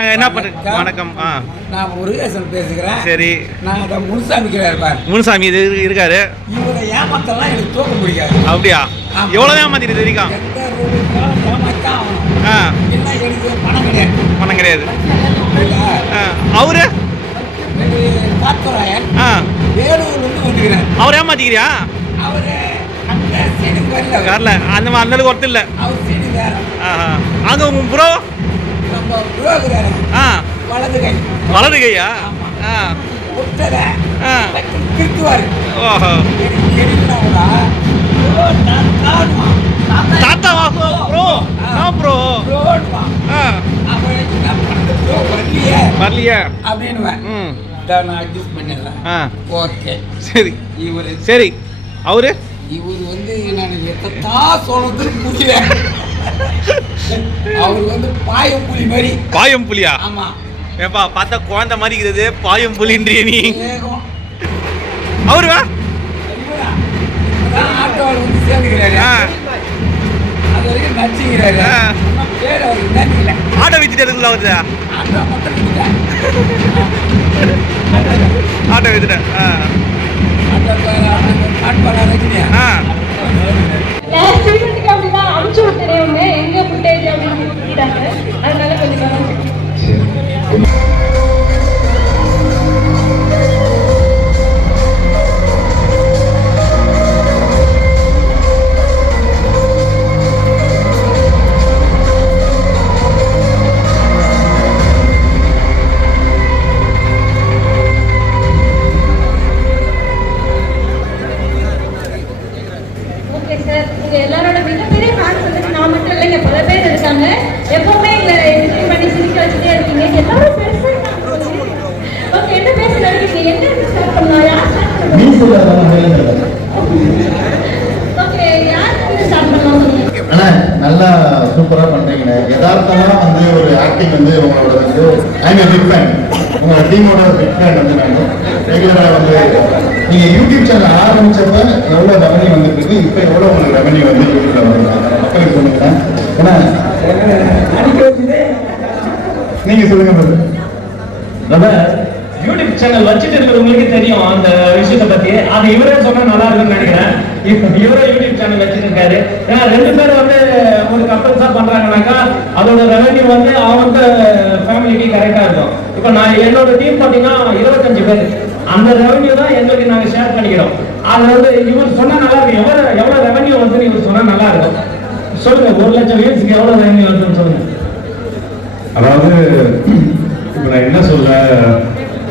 என்ன பண்ணுறது வணக்கம். ஆ. நான் முருகேசன் பேசுகிறேன். சரி. நான் இந்த முனுசாமிக்கிறார் பார் முனுசாமி இது இரு- இருக்காரு. இவரை ஏமாத்தலாம் எனக்கு தூக்க முடியாது. அப்படியா. எவ்வளோ ஏமாத்திட்டு தெரியும். ஆ. எனக்கு பணம் கிடையாது. பணம் கிடையாது? ஆ. அவரு? காத்தராயன். ஆ. வேலூர்லேருந்து வந்துக்கிறார். அவர் ஏமாத்திக்கிறியா? அவர் வரல. அந்த அந்த ஒருத்தர் இல்லை. அவர் சீனு வேற. ஆஹா. அங்கே உங்க ப்ரோ ஆ. வலது கை வலது கையா ஆ. ஆ திருத்துவார். ஓஹோ. நான் காணுவான் தாத்தாவா ப்ரோ. ஆ. ப்ரோ. வரலையே. வரலையா. அப்படின்னுவேன். நான் அட்ஜஸ்ட் பண்ணிடுறேன். ஆ. ஓகே. சரி. இவர். சரி. அவரு? இவர் வந்து நான் எத்தா சொல்றது புரியல அவர் வந்து பாயம் புலி மாதிரி. பாயம் புலியா ஆமா. ஏப்பா பார்த்தா குழந்தை மாதிரி இருக்குது. பாயம் புலின்றிய நீ அவருவா? ஆட்டோவில் வந்து சேர்ந்துக்கிறாரு. ஆ. அது வரைக்கும் பேர் அவருக்கு தெரியல ஆட்டோ வித்துட்டு இருக்குல்ல அவரு ஆட்டோ மட்டும் விட்டுட்டேன். ஆட்டோ வித்துட்டு ஆ. ஆட்டோ ரஜினியா விட்டுறேன் எங்க நல்லா சூப்பரா பண்றீங்கண்ணே யதார்த்தமா வந்து ஒரு ஆக்டிங் வந்து உங்களோட வந்து ஐம் ஏ பிக் ஃபேன் உங்களோட டீமோட பிக் ஃபேன் வந்து நான் ரெகுலரா வந்து நீங்க யூடியூப் சேனல் ஆரம்பிச்சப்ப எவ்வளவு ரெவன்யூ வந்துட்டு இருக்கு? இப்போ எவ்வளவு உங்களுக்கு ரெவன்யூ வந்து யூடியூப்ல வருது? மக்களுக்கு சொல்லுங்க ஏன்னா நீங்க சொல்லுங்க பிரதர் நம்ம யூடியூப் சேனல் வச்சுட்டு இருக்கிறவங்களுக்கு தெரியும் அந்த விஷயத்தை பத்தி. அது இவரே சொன்னா நல்லா இருக்கும்னு நினைக்கிறேன். இவரே யூடியூப் சேனல் வச்சுட்டு இருக்காரு. ஏன்னா ரெண்டு பேரும் வந்து ஒரு கப்பல்ஸா பண்றாங்கனாக்கா அதோட ரெவன்யூ வந்து அவங்க ஃபேமிலிக்கு கரெக்டா இருக்கும். இப்போ நான் என்னோட டீம் பாத்தீங்கன்னா இருபத்தஞ்சு பேர். அந்த ரெவன்யூ தான் எங்களுக்கு நாங்க ஷேர் பண்ணிக்கிறோம். அது வந்து இவர் சொன்னா நல்லா இருக்கும். எவ்வளவு எவ்வளவு ரெவன்யூ வந்து இவர் சொன்னா நல்லா இருக்கும். சொல்லுங்க ஒரு லட்சம் வியூஸ்க்கு எவ்வளவு ரெவன்யூ வந்து அதாவது இப்போ நான் என்ன சொல்ல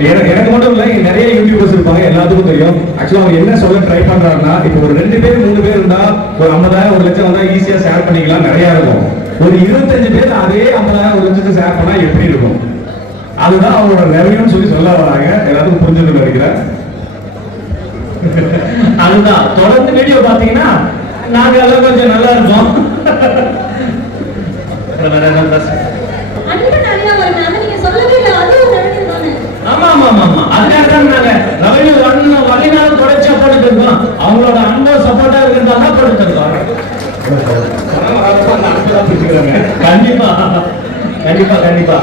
எனக்கு எனக்கு மட்டும் இல்லை நிறைய யூடியூபர்ஸ் இருப்பாங்க எல்லாத்துக்கும் தெரியும். ஆக்சுவலாக அவங்க என்ன சொல்ல ட்ரை பண்ணுறாங்கன்னா இப்போ ஒரு ரெண்டு பேர் மூணு பேர் இருந்தால் ஒரு ஐம்பதாயிரம் ஒரு லட்சம் வந்தால் ஈஸியாக ஷேர் பண்ணிக்கலாம் நிறையா இருக்கும். ஒரு இருபத்தஞ்சு பேர் அதே ஐம்பதாயிரம் ஒரு லட்சத்தை ஷேர் பண்ணா எப்படி இருக்கும்? அதுதான் அவங்களோட ரெவன்யூன்னு சொல்லி சொல்ல வராங்க. எல்லாத்துக்கும் புரிஞ்சுன்னு நினைக்கிறேன். அதுதான். தொடர்ந்து வீடியோ பார்த்தீங்கன்னா நாங்க எல்லாம் கொஞ்சம் நல்லா இருப்போம். ஆமா தான் நாங்க ரெவன்யூ ஒன்னு தொடர்ச்சியா போட்டுட்டு இருக்கோம் அவங்களோட அன்பு சப்போர்ட்டா இருக்கிறதா போட்டுட்டு இருக்கோம் கண்டிப்பா. கண்டிப்பா கண்டிப்பா.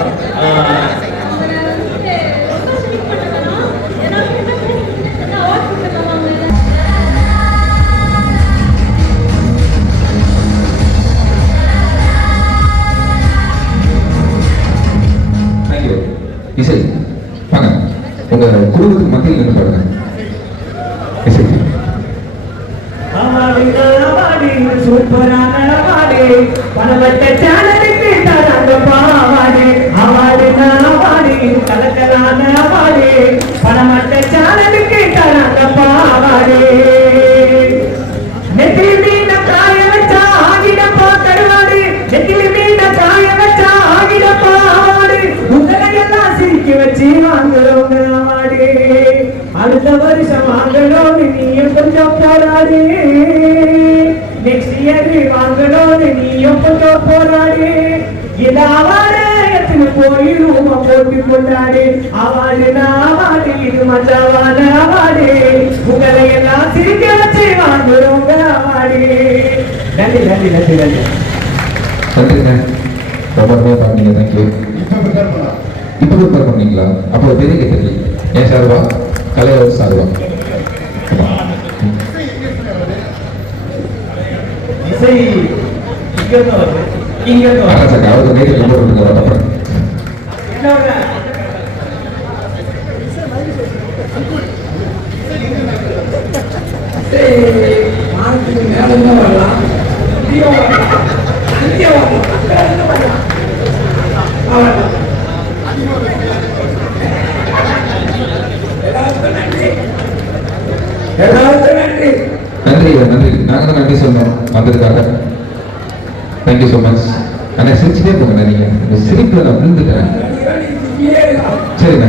உங்க குடும்பத்துக்கு மத்தியில் நின்று பாருங்க பணமட்ட அவாடிங்க, தராங்க பாவாடி. அடுத்த வருஷம் வாங்கணும்னு நீயும் கொஞ்சம் போராடு. நெக்ஸ்ட் இயர் வாங்கணும்னு நீயும் கொஞ்சம் போராடு. இது அவாடு எத்தனை போய் ரூம போட்டு கொண்டாடு. அவாடு நாவாடு இது மற்றவான அவாடு உங்களை எல்லாம் சிரிக்க வச்சு வாங்குறவங்க அவாடு நன்றி நன்றி நன்றி நன்றி. நன்றிங்க ரொம்ப அருமையாக பண்ணீங்க தேங்க்யூ இப்போ ப்ரிப்பேர் பண்ணலாம். இப்போ ப்ரிப்பேர் பண்ணீங்களா? அப்போ பெரிய கேட்டகரி ஏன் சார்வா கலையரசு சார்வா இசை இங்க இருந்து வருது இங்க இருந்து வருது சார் நேரில் அப்புறம்? மேல இருந்து வரலாம் வரலாம் அங்க இருந்து வரலாம் அவ்வளவுதான். எல்லாருக்கும் நன்றி நன்றி. நாங்க நன்றி நாங்கள் நன்றி சொன்னோம் வந்ததுக்காக. தேங்க்யூ ஸோ மச் ஆனால் சிரிச்சுட்டே போங்க நீங்க. இந்த சிரிப்பில் நான் விழுந்துட்டேன். சரிண்ணா